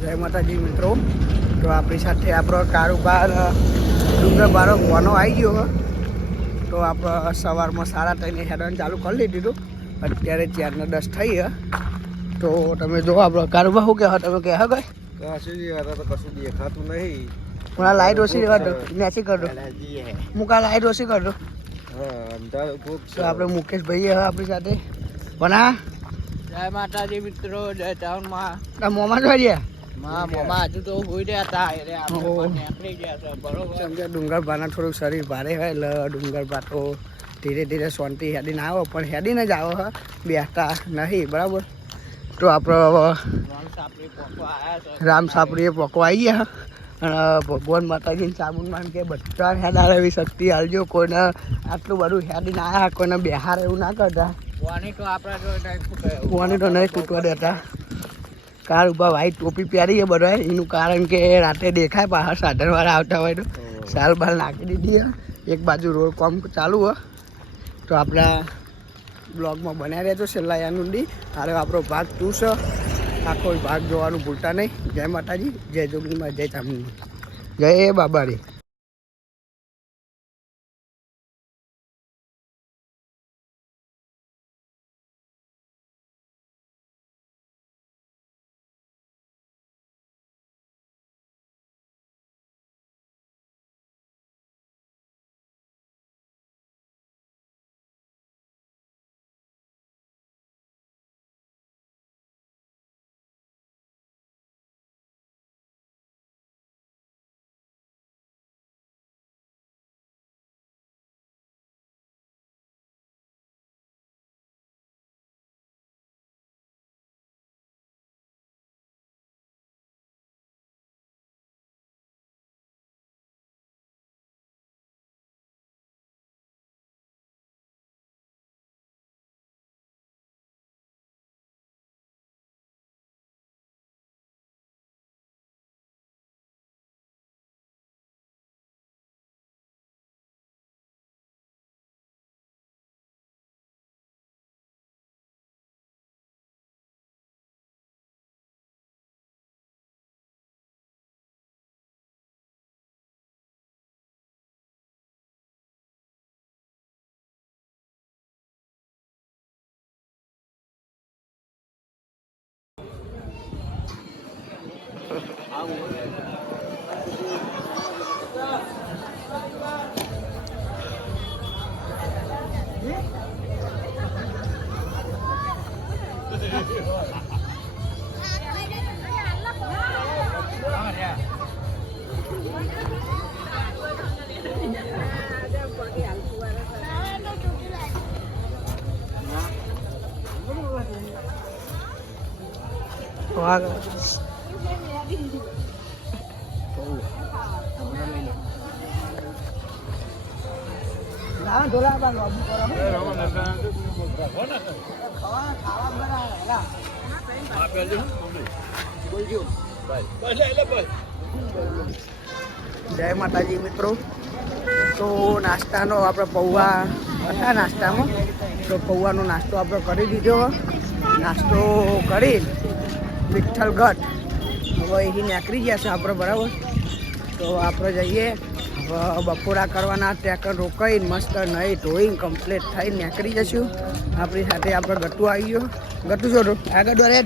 જય માતાજી મિત્રો. તો આપણી સાથે આપણો કારોબાર ડુંગર બારો વાનો આવી ગયો. તો આપણે સવારમાં 3:30 હેડવાનું ચાલુ કરી દીધું. અત્યારે 4:10 થઈ છે. તો તમે જો આપણો કારોબાર શું કહેવા તમે કહે કઈ કશું દેખાતું નહીં. હું લાઈટ ઓછી કરતો મેસી કરતો હું લાઈટ ઓછી કરતો. તો આપણે મુકેશ ભાઈ આપણી સાથે પણ જય માતાજી મિત્રો. જય ટાઉનમાં મોમાં જોઈ રહ્યા મોમાં હજુ તો હોઈ રહ્યા હતા એટલે આપણે નીકળી ગયા છે બરોબર. સમજે ડુંગર બાના થોડુંક શરીર ભારે હોય એટલે ડુંગર બા તો ધીરે ધીરે શાંતિ હેડીને આવો પણ હેડીને જ આવો હા બેસતા નહીં બરાબર. તો આપણે રામ સાપડીએ પોકવા આવી ગયા અને ભગવાન માતાજીને સાબુનમાં કે બધા હેડાર એવી શક્તિ હાલજો. કોઈને આટલું બધું હેડીને આવ્યા કોઈને બિહાર એવું ના કરતા. વાની તો આપણા વાની તો નહીં કૂટવા દેતા. કાર ઉભા વાઈટ ટોપી પહેરી છે બધા એનું કારણ કે રાતે દેખાય પાછા સાધનવાળા આવતા હોય તો સાલ બાલ નાખી દીધી. એક બાજુ રોડ કામ ચાલુ હોય. તો આપણા બ્લોગમાં બન્યા રહેજો છેલ્લા યાનુંડી. હારે આપણો ભાગ 2 છે. આખો ભાગ જોવાનું ભૂલતા નહીં. જય માતાજી, જય જોગણીમાં, જય ચામુંડી, જય બાબારી. જય માતાજી મિત્રો. તો નાસ્તાનો આપણે પૌવા હતા નાસ્તામાં. તો પૌવાનો નાસ્તો આપણે કરી દીધો. નાસ્તો કરી વિઠ્ઠલગઢ હવે અહીં નીકળી ગયા છે આપણે બરાબર. તો આપણે જઈએ બપોરા કરવાના ત્યાં રોકાઈને મસ્ત નહીં ધોઈને કમ્પ્લીટ થઈને નીકળી જઈશું. આપણી સાથે આપણે ગટુ આવી ગયો. ગટુ છો આગળ દોરે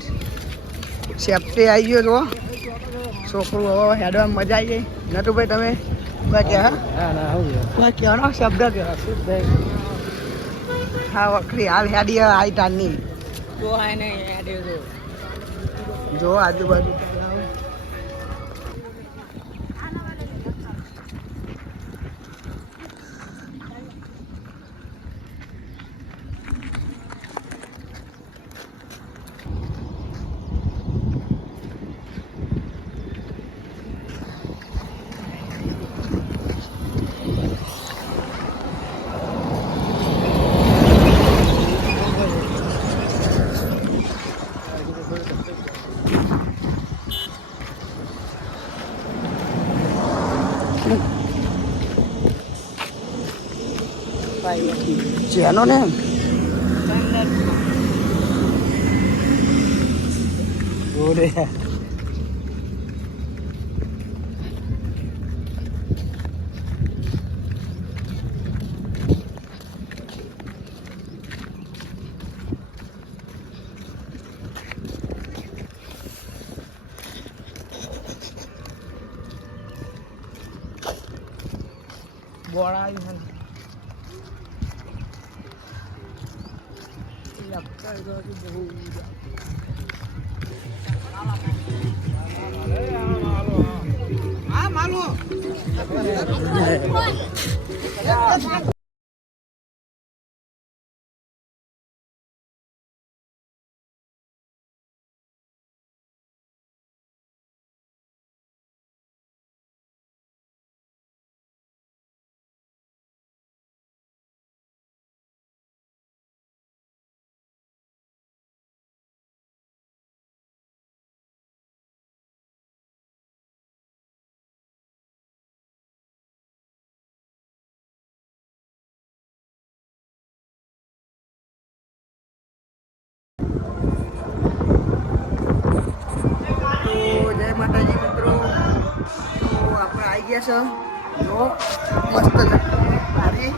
સેફ્ટી આવી ગયો તો છોકરું હવે હેડવામાં મજા આવી જાય. નટુભાઈ તમે કહેવાનો શબ્દ કહેવા હા વખરી હાલ હેડી આવી તારની જો આજુબાજુ જેનો ને બોળા હા માલું તો જય માતાજી મિત્રો. તો આપણે આવી ગયા છે. જો મસ્ત હારી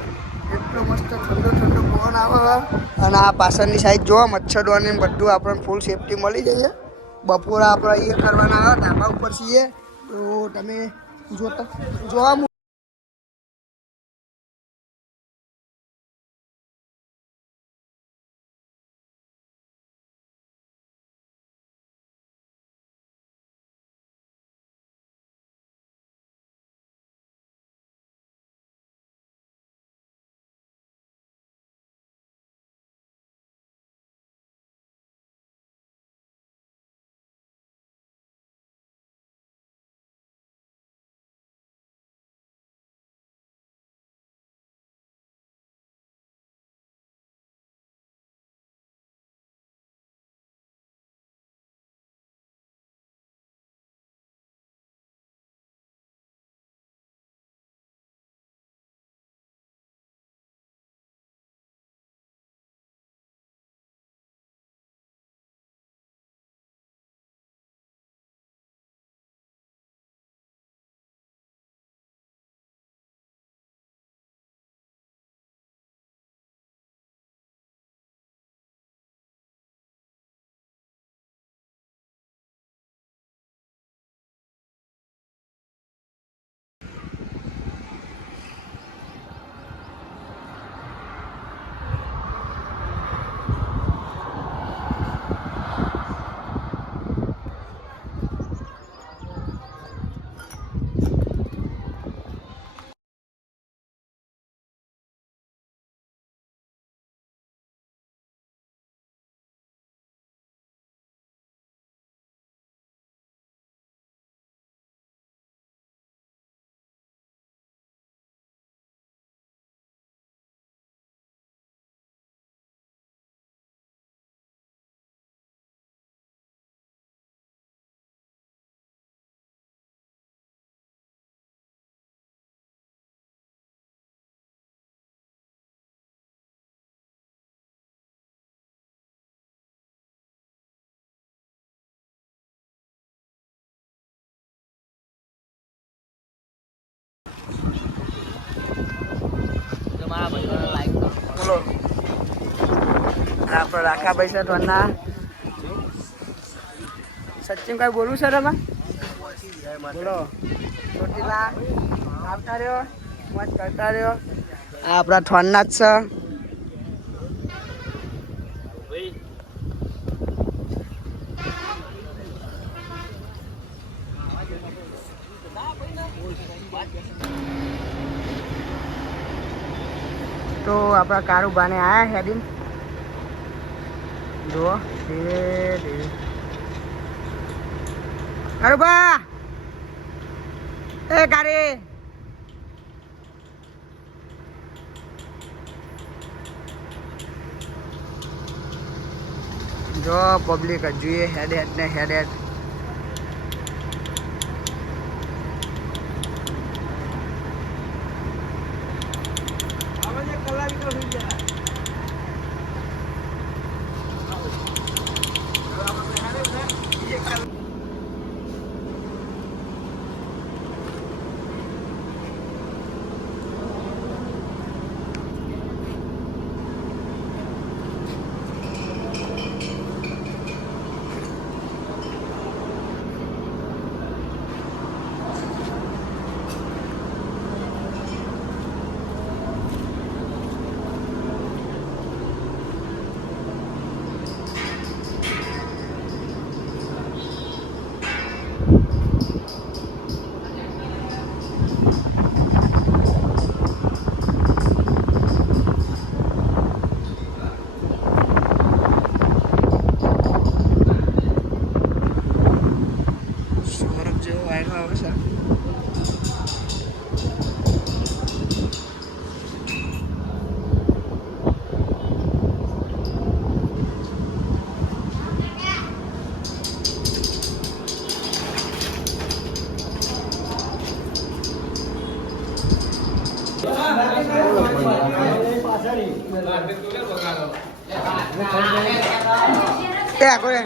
એટલો મસ્ત ઠંડો ઠંડો પવન આવે અને આ પાછળની સાઈડ જો મચ્છરદાની બધું આપણને ફૂલ સેફટી મળી જઈએ. બપોરા આપણે અહીંયા કરવાના આવે ધાબા ઉપર છીએ. તો તમે જોવા તમારા ભાઈઓને લાઈક કરો. બોલો આપણે રાખા પૈસા ધોરના સચિન કઈ બોલવું છે તમે બોલો. ચોટીલા આવતા રહ્યો મોજ કરતા રહ્યો. આ આપણા થોનના જ છે. તો આપણા કારુબાને આયા હેડીન જુઓ ધીરે ધીરે. કારુબા એ કારી જો પબ્લિક જોઈએ હેડ હેડ ને હેડ હેડ. આખો રે.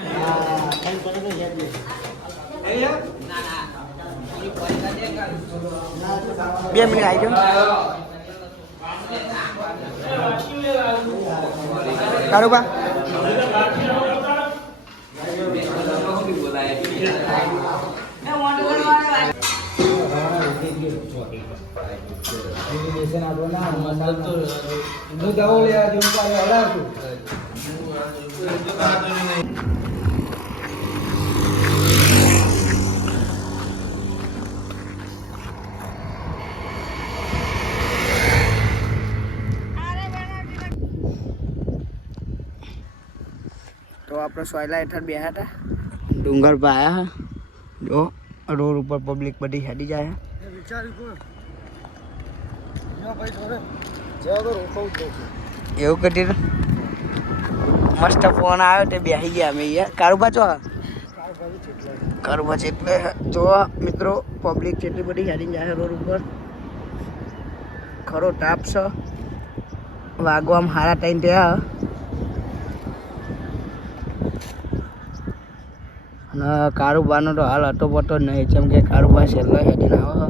બે મિનિટ આવી જાઓ કારુબા. તો આપણે સોયલા હેઠળ બેઠા હતા, ડુંગર પર આવ્યા જો રોડ ઉપર પબ્લિક બધી હેડી જાય. એવું કરી મસ્ત ફોન આવ્યો તે બેસી ગયા અમે યાર. કારુબા ચો કારુબા છે એટલે જો મિત્રો પબ્લિક કેટલી બધી હેડીને જાય રોડ ઉપર. ખરો તાપ છે, વાગવામાં હારા ટાઈમ થયા અને કારુબાનો તો હાલ અટો પટો નહીં, જેમ કે કારુબા છેલ્લો હેડીને આવો.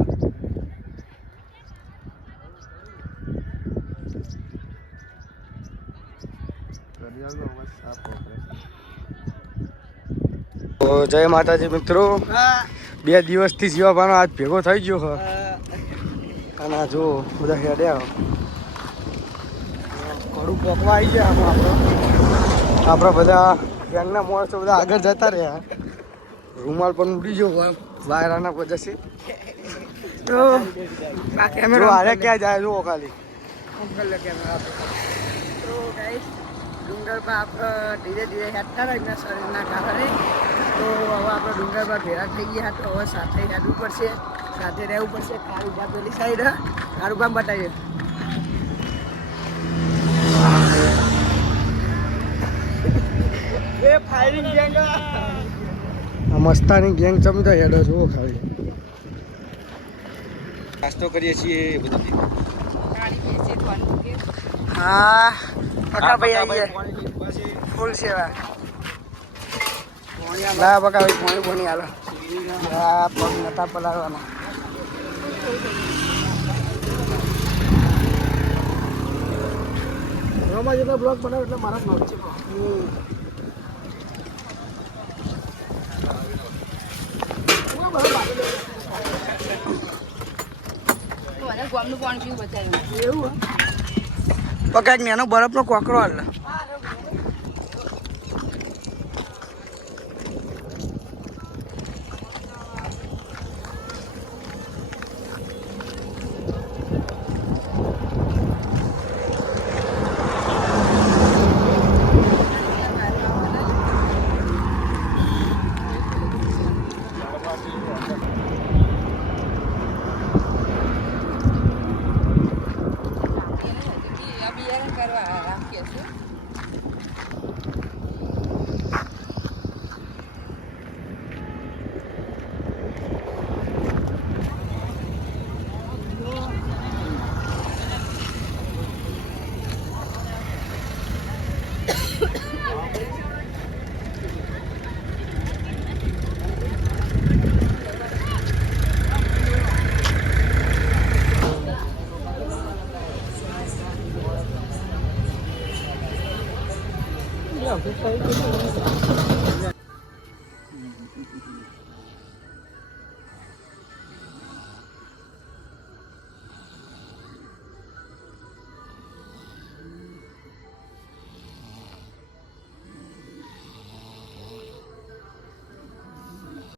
જય માતાજી મિત્રો. 2 દિવસથી જીવાભાનો આજ ભેગો થઈ ગયો છે અને આ જો બધા હેડ્યા ઘડું પોકવા આવી ગયા. આપણા બધા ગેંગના માણસો બધા આગળ જતા રહ્યા. રૂમાલ પણ ઉડી ગયો વાયરાના વજહથી. તો બાકી અમે હારે ક્યાં જાય જુઓ ખાલી. તો ગાઈસ ડુંગર પર આપણે ધીરે ધીરે હેડતા રહ્યા શરીરના કારણે. તો હવે આપણે ડુંગર પર ભેગા થઈ ગયા, તો હવે સાથે હેડવું પડશે, સાથે રહેવું પડશે. કારુબા પેલી સાઈડ કારુબા બતાવીએ. એ ફાયરિંગ ગેંગ મસ્તાની ગેંગ ચમી તો હેડો જુઓ ખાલી. નાસ્તો કરીએ છીએ બધું. હા પકા ભાઈ આવી જાય ફૂલ સેવા. ના પકા ભાઈ પાણી બોની હાલો. હા પગ નતા પલાળવાના. રોમા જેટલા બ્લોગ બનાવ એટલે મારા બ્લોગ છે. એવું પકા એક નાનો બરફનો કોકરો હાલ.